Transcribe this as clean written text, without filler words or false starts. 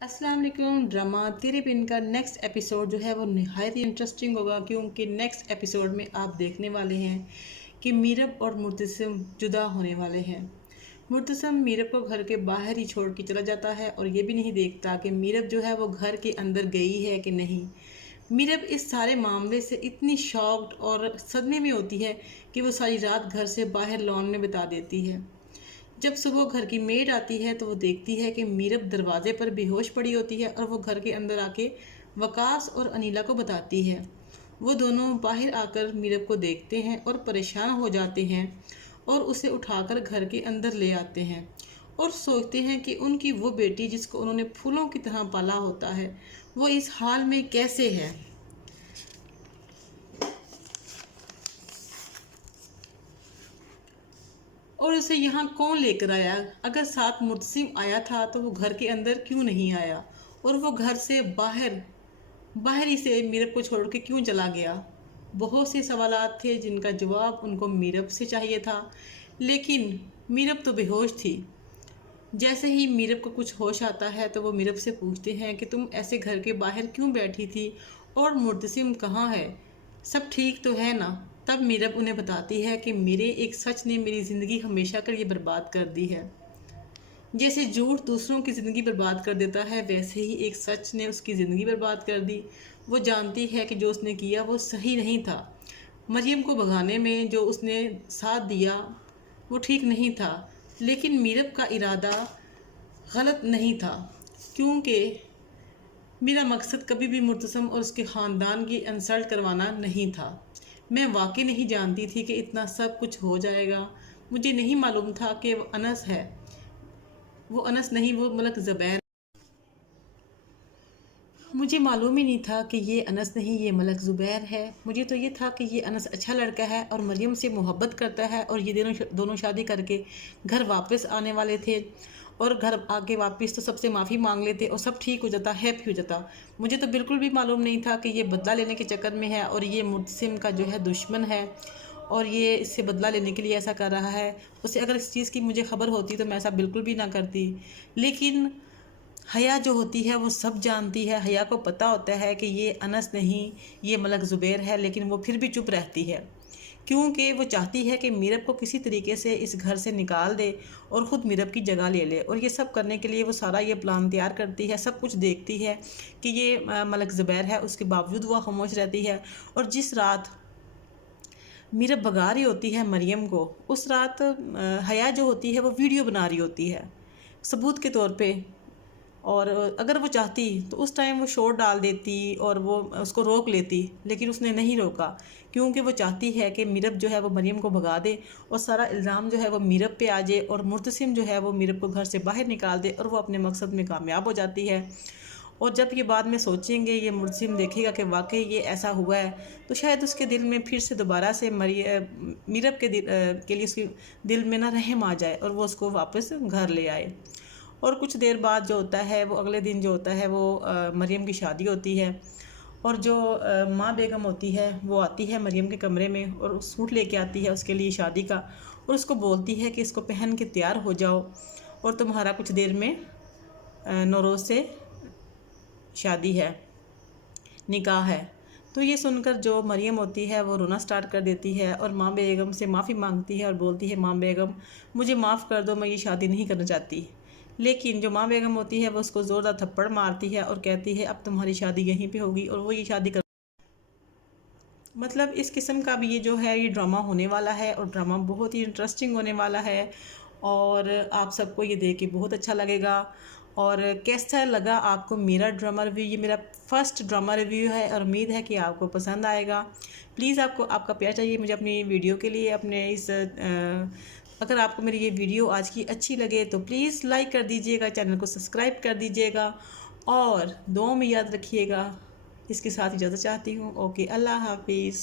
अस्सलाम वालेकुम। ड्रामा तेरे बिन का नेक्स्ट एपिसोड जो है वो नहायत ही इंटरेस्टिंग होगा, क्योंकि नेक्स्ट एपिसोड में आप देखने वाले हैं कि मीरब और मुर्तसिम जुदा होने वाले हैं। मुर्तसिम मीरब को घर के बाहर ही छोड़ के चला जाता है और ये भी नहीं देखता कि मीरब जो है वो घर के अंदर गई है कि नहीं। मीरब इस सारे मामले से इतनी शॉक्ड और सदमे में होती है कि वो सारी रात घर से बाहर लॉन में बिता देती है। जब सुबह घर की मेड आती है तो वो देखती है कि मीरब दरवाजे पर बेहोश पड़ी होती है और वो घर के अंदर आके वकास और अनीला को बताती है। वो दोनों बाहर आकर मीरब को देखते हैं और परेशान हो जाते हैं और उसे उठाकर घर के अंदर ले आते हैं और सोचते हैं कि उनकी वो बेटी जिसको उन्होंने फूलों की तरह पाला होता है वो इस हाल में कैसे है। और उसे यहाँ कौन लेकर आया? अगर साथ मुर्तसिम आया था तो वो घर के अंदर क्यों नहीं आया, और वो घर से बाहर बाहर ही से मीरब को छोड़ के क्यों चला गया? बहुत से सवालात थे जिनका जवाब उनको मीरब से चाहिए था, लेकिन मीरब तो बेहोश थी। जैसे ही मीरब को कुछ होश आता है तो वो मीरब से पूछते हैं कि तुम ऐसे घर के बाहर क्यों बैठी थी और मुर्तसिम कहाँ है, सब ठीक तो है ना? तब मीरब उन्हें बताती है कि मेरे एक सच ने मेरी ज़िंदगी हमेशा के लिए बर्बाद कर दी है। जैसे झूठ दूसरों की ज़िंदगी बर्बाद कर देता है, वैसे ही एक सच ने उसकी ज़िंदगी बर्बाद कर दी। वो जानती है कि जो उसने किया वो सही नहीं था। मरियम को भगाने में जो उसने साथ दिया वो ठीक नहीं था, लेकिन मीरब का इरादा गलत नहीं था, क्योंकि मेरा मकसद कभी भी मुर्तसम और उसके ख़ानदान की इंसल्ट करवाना नहीं था। मैं वाकई नहीं जानती थी कि इतना सब कुछ हो जाएगा। मुझे नहीं मालूम था कि वो अनस है। वो अनस नहीं, वो मलक ज़ुबैर। मुझे मालूम ही नहीं था कि ये अनस नहीं, ये मलक ज़ुबैर है। मुझे तो ये था कि ये अनस अच्छा लड़का है और मरियम से मोहब्बत करता है और ये दोनों शादी करके घर वापस आने वाले थे और घर आके वापस तो सबसे माफ़ी मांग लेते और सब ठीक हो जाता, हैप्पी हो जाता। मुझे तो बिल्कुल भी मालूम नहीं था कि ये बदला लेने के चक्कर में है और ये मुर्तसिम का जो है दुश्मन है और ये इससे बदला लेने के लिए ऐसा कर रहा है। उसे अगर इस चीज़ की मुझे खबर होती तो मैं ऐसा बिल्कुल भी ना करती। लेकिन हया जो होती है वो सब जानती है। हया को पता होता है कि ये अनस नहीं, ये मलक ज़ुबैर है, लेकिन वो फिर भी चुप रहती है, क्योंकि वो चाहती है कि मीरब को किसी तरीके से इस घर से निकाल दे और ख़ुद मीरब की जगह ले ले। और ये सब करने के लिए वो सारा ये प्लान तैयार करती है, सब कुछ देखती है कि ये मलक ज़ुबैर है, उसके बावजूद वो खामोश रहती है। और जिस रात मीरब भगा रही होती है मरियम को, उस रात हया जो होती है वो वीडियो बना रही होती है सबूत के तौर पे। और अगर वो चाहती तो उस टाइम वो शोर डाल देती और वो उसको रोक लेती, लेकिन उसने नहीं रोका, क्योंकि वो चाहती है कि मीरब जो है वो मरियम को भगा दे और सारा इल्ज़ाम जो है वो मीरब पे आ जाए और मुर्तसिम जो है वो मीरब को घर से बाहर निकाल दे और वो अपने मकसद में कामयाब हो जाती है। और जब ये बाद में सोचेंगे, ये मुर्तसिम देखेगा कि वाकई ये ऐसा हुआ है, तो शायद उसके दिल में फिर से दोबारा से मीरब के के लिए उसके दिल में ना रहम आ जाए और वो उसको वापस घर ले आए। और कुछ देर बाद जो होता है वो अगले दिन जो होता है वो मरियम की शादी होती है और जो माँ बेगम होती है वो आती है मरियम के कमरे में और सूट लेके आती है उसके लिए शादी का, और उसको बोलती है कि इसको पहन के तैयार हो जाओ और तुम्हारा कुछ देर में नौरोज़ से शादी है, निकाह है। तो ये सुनकर जो मरियम होती है वो रोना स्टार्ट कर देती है और माँ बेगम से माफ़ी मांगती है और बोलती है, माँ बेगम मुझे माफ़ कर दो, मैं ये शादी नहीं करना चाहती। लेकिन जो माँ बेगम होती है वो उसको ज़ोरदार थप्पड़ मारती है और कहती है अब तुम्हारी शादी यहीं पे होगी, और वो ये शादी कर मतलब इस किस्म का भी ये जो है ये ड्रामा होने वाला है और ड्रामा बहुत ही इंटरेस्टिंग होने वाला है और आप सबको ये देख के बहुत अच्छा लगेगा। और कैसा लगा आपको मेरा ड्रामा रिव्यू? ये मेरा फर्स्ट ड्रामा रिव्यू है और उम्मीद है कि आपको पसंद आएगा। प्लीज़ आपको आपका प्यार चाहिए मुझे अपनी वीडियो के लिए। अपने इस अगर आपको मेरी ये वीडियो आज की अच्छी लगे तो प्लीज़ लाइक कर दीजिएगा, चैनल को सब्सक्राइब कर दीजिएगा और दुआ में याद रखिएगा। इसके साथ इजाज़त चाहती हूँ। ओके, अल्लाह हाफिज़।